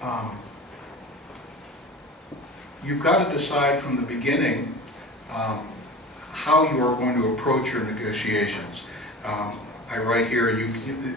Um, You've got to decide from the beginning how you are going to approach your negotiations. I write here,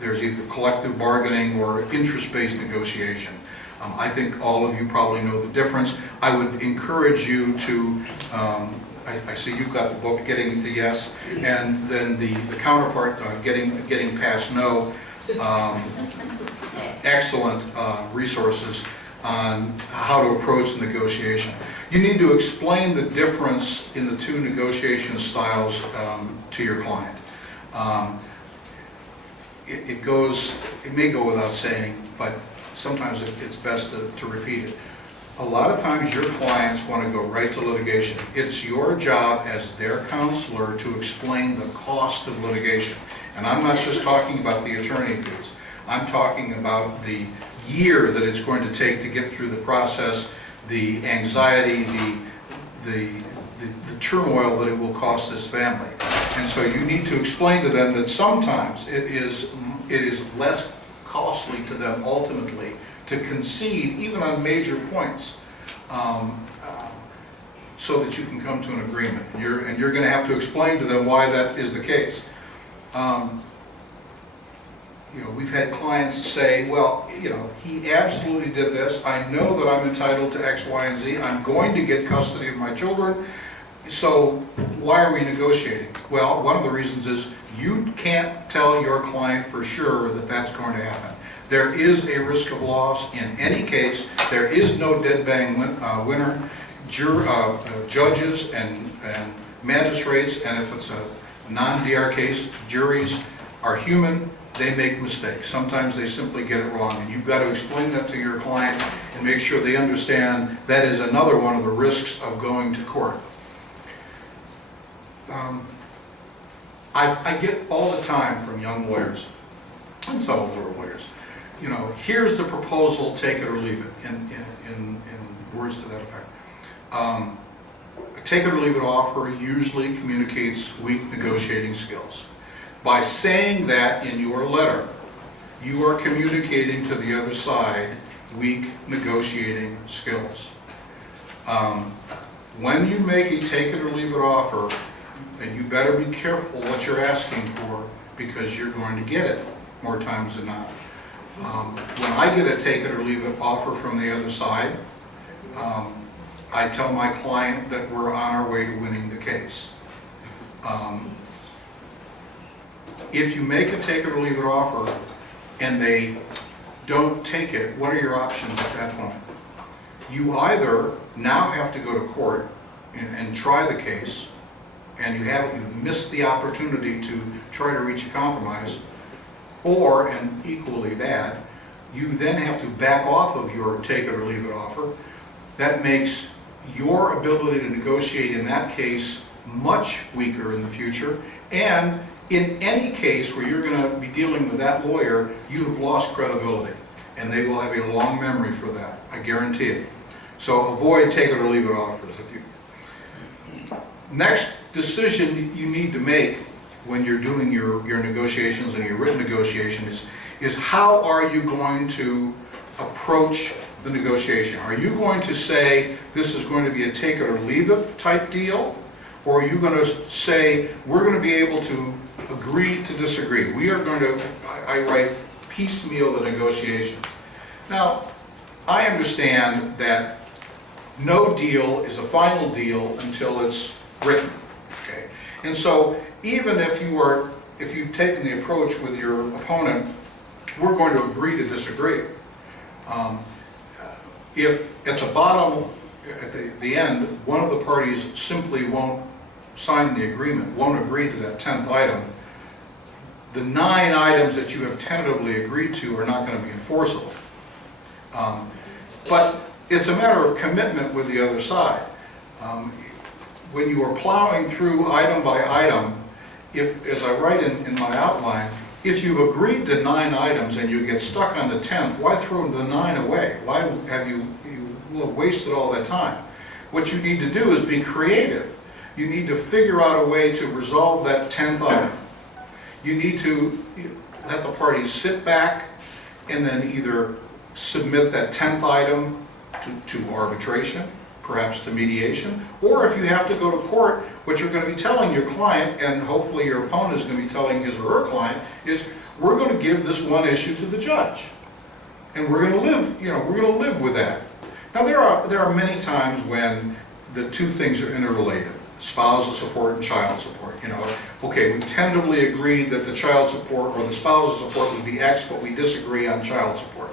there's either collective bargaining or interest-based negotiation. I think all of you probably know the difference. I would encourage you to, I see you've got the book, Getting to Yes, and then the counterpart, Getting Past No. Excellent resources on how to approach the negotiation. You need to explain the difference in the two negotiation styles to your client. It may go without saying, but sometimes it's best to repeat it. A lot of times your clients want to go right to litigation. It's your job as their counselor to explain the cost of litigation. And I'm not just talking about the attorney fees. I'm talking about the year that it's going to take to get through the process, the anxiety, the turmoil that it will cost this family. And so you need to explain to them that sometimes it is less costly to them ultimately to concede even on major points so that you can come to an agreement. And you're going to have to explain to them why that is the case. We've had clients say, well, he absolutely did this. I know that I'm entitled to X, Y, and Z. I'm going to get custody of my children. So why are we negotiating? Well, one of the reasons is you can't tell your client for sure that that's going to happen. There is a risk of loss in any case. There is no dead bang winner. Judges and magistrates, and if it's a non-DR case, juries are human. They make mistakes. Sometimes they simply get it wrong, and you've got to explain that to your client and make sure they understand that is another one of the risks of going to court. I get all the time from young lawyers and some older lawyers, here's the proposal, take it or leave it, in words to that effect. A take it or leave it offer usually communicates weak negotiating skills. By saying that in your letter, you are communicating to the other side weak negotiating skills. When you make a take it or leave it offer, and you better be careful what you're asking for, because you're going to get it more times than not. When I get a take it or leave it offer from the other side, I tell my client that we're on our way to winning the case. If you make a take it or leave it offer and they don't take it, what are your options at that point? You either now have to go to court and try the case, and you've missed the opportunity to try to reach a compromise, or, and equally bad, you then have to back off of your take it or leave it offer. That makes your ability to negotiate in that case much weaker in the future, and in any case where you're going to be dealing with that lawyer, you have lost credibility, and they will have a long memory for that, I guarantee it. So avoid take it or leave it offers. Next decision you need to make when you're doing your negotiations and your written negotiation is how are you going to approach the negotiation? Are you going to say this is going to be a take it or leave it type deal? Or are you going to say we're going to be able to agree to disagree? We are going to, I write, piecemeal the negotiations. Now, I understand that no deal is a final deal until it's written. Okay? And so even if you've taken the approach with your opponent, we're going to agree to disagree. If at the bottom, at the end, one of the parties simply won't sign the agreement, won't agree to that 10th item, the 9 items that you have tentatively agreed to are not going to be enforceable. But it's a matter of commitment with the other side. When you are plowing through item by item, if, as I write in my outline, if you've agreed to 9 items and you get stuck on the 10th, why throw the 9 away? Why have you will have wasted all that time? What you need to do is be creative. You need to figure out a way to resolve that 10th item. You need to let the parties sit back and then either submit that 10th item to arbitration, perhaps to mediation, or if you have to go to court, what you're going to be telling your client, and hopefully your opponent is going to be telling his or her client, is we're going to give this one issue to the judge, and we're going to live, we're going to live with that. Now there are many times when the two things are interrelated: spousal support and child support. Okay, we tentatively agreed that the child support or the spousal support would be X, but we disagree on child support.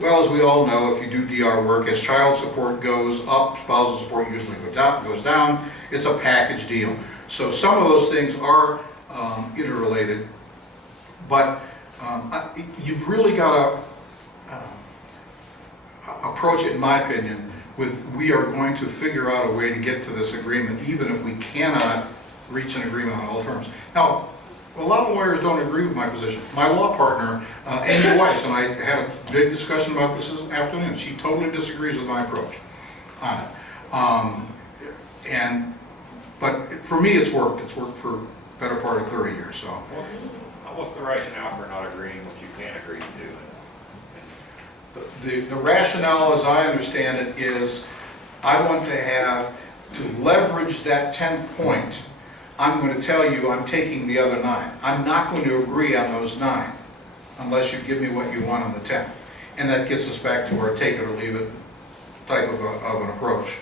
Well, as we all know, if you do DR work, as child support goes up, spousal support usually goes down. It's a package deal. So some of those things are interrelated, but you've really got to approach it, in my opinion, with we are going to figure out a way to get to this agreement, even if we cannot reach an agreement on all terms. Now, a lot of lawyers don't agree with my position. My law partner, Amy Weiss, and I had a big discussion about this afternoon. She totally disagrees with my approach on it. But for me, it's worked. It's worked for the better part of 30 years. So, what's the rationale for not agreeing what you can agree to? The rationale, as I understand it, is I want to leverage that 10th point. I'm going to tell you I'm taking the other 9. I'm not going to agree on those 9 unless you give me what you want on the 10th. And that gets us back to our take it or leave it type of an approach.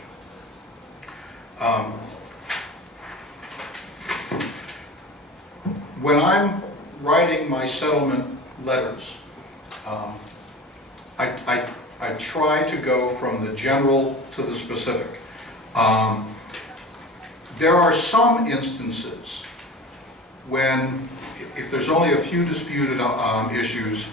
When I'm writing my settlement letters, I try to go from the general to the specific. There are some instances when, if there's only a few disputed issues,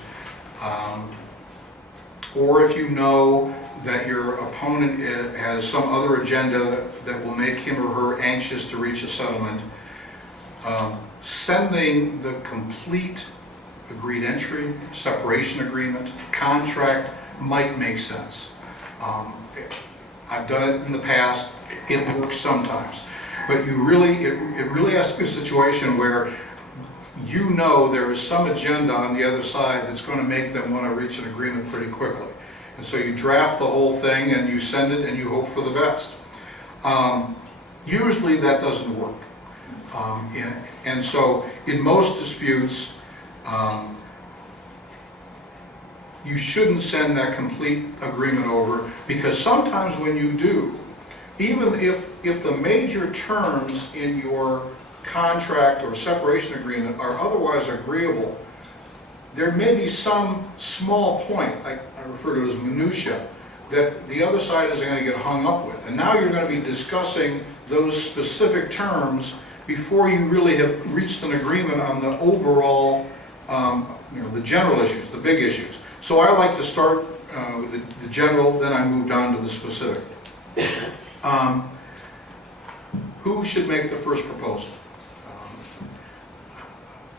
or if you know that your opponent has some other agenda that will make him or her anxious to reach a settlement, sending the complete agreed entry, separation agreement, contract might make sense. I've done it in the past. It works sometimes. But it really has to be a situation where there is some agenda on the other side that's going to make them want to reach an agreement pretty quickly. And so you draft the whole thing and you send it and you hope for the best. Usually that doesn't work. And so in most disputes, you shouldn't send that complete agreement over, because sometimes when you do, even if the major terms in your contract or separation agreement are otherwise agreeable, there may be some small point, I refer to it as minutia, that the other side is going to get hung up with. And now you're going to be discussing those specific terms before you really have reached an agreement on the overall, the general issues, the big issues. So I like to start with the general, then I moved on to the specific. Who should make the first proposal?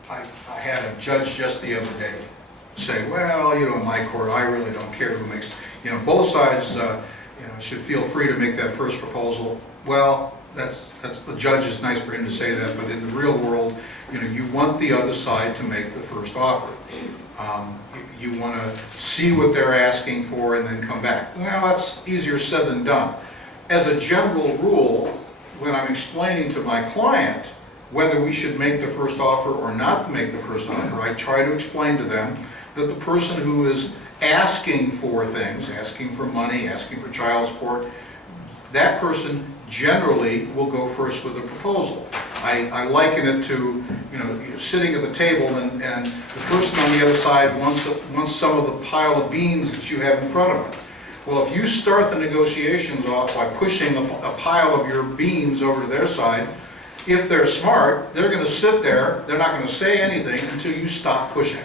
I had a judge just the other day say, well, in my court, I really don't care who makes, both sides, should feel free to make that first proposal. Well, that's the judge, is nice for him to say that, but in the real world, you want the other side to make the first offer. You want to see what they're asking for and then come back. Well, that's easier said than done. As a general rule, when I'm explaining to my client whether we should make the first offer or not make the first offer, I try to explain to them that the person who is asking for things, asking for money, asking for child support, that person generally will go first with a proposal. I liken it to, sitting at the table and the person on the other side wants some of the pile of beans that you have in front of them. Well, if you start the negotiations off by pushing a pile of your beans over to their side, if they're smart, they're going to sit there, they're not going to say anything until you stop pushing.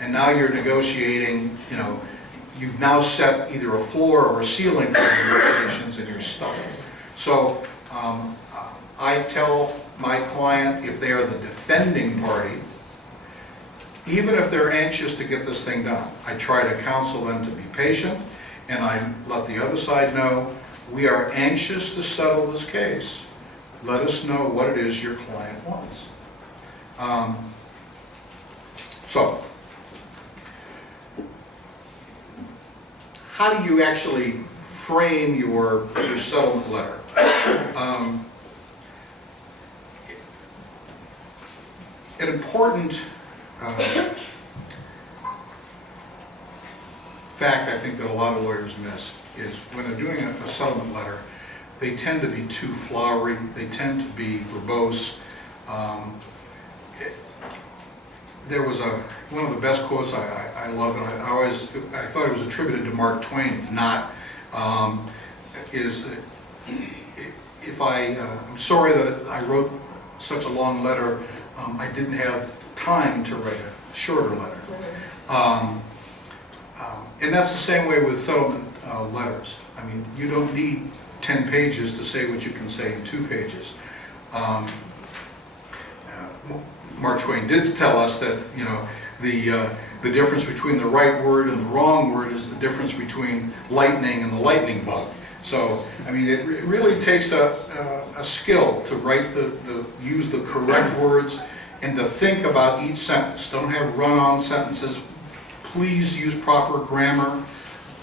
And now you're negotiating, you've now set either a floor or a ceiling for the negotiations and you're stuck. So I tell my client, if they are the defending party, even if they're anxious to get this thing done, I try to counsel them to be patient, and I let the other side know, we are anxious to settle this case. Let us know what it is your client wants. how do you actually frame your settlement letter? An important fact I think that a lot of lawyers miss is when they're doing a settlement letter, they tend to be too flowery, they tend to be verbose. There was one of the best quotes I love, and I thought it was attributed to Mark Twain. It's not. I'm sorry that I wrote such a long letter. I didn't have time to write a shorter letter. And that's the same way with settlement letters. I mean, you don't need 10 pages to say what you can say in 2 pages. Mark Twain did tell us that, you know, the difference between the right word and the wrong word is the difference between lightning and the lightning bug. So, I mean, it really takes a skill to write use the correct words and to think about each sentence. Don't have run-on sentences. Please use proper grammar.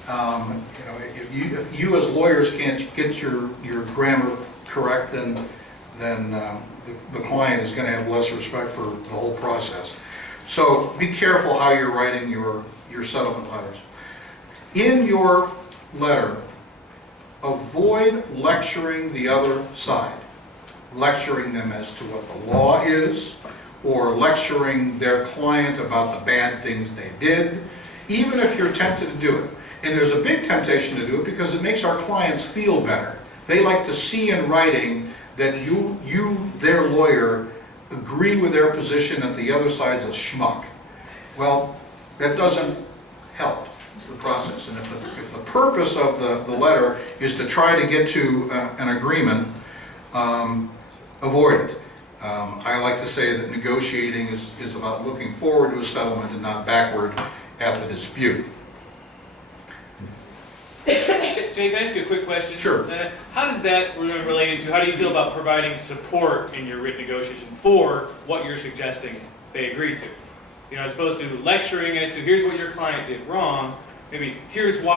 You know, if you as lawyers can't get your grammar correct, then the client is going to have less respect for the whole process. So be careful how you're writing your settlement letters. In your letter, avoid lecturing the other side, lecturing them as to what the law is, or lecturing their client about the bad things they did, even if you're tempted to do it. And there's a big temptation to do it because it makes our clients feel better. They like to see in writing that you, their lawyer, agree with their position that the other side's a schmuck. Well, that doesn't help the process. And if the purpose of the letter is to try to get to an agreement, avoid it. I like to say that negotiating is about looking forward to a settlement and not backward at the dispute. Jay, can I ask you a quick question? Sure. How does that relate to, how do you feel about providing support in your written negotiation for what you're suggesting they agree to? You know, as opposed to lecturing as to here's what your client did wrong, maybe here's why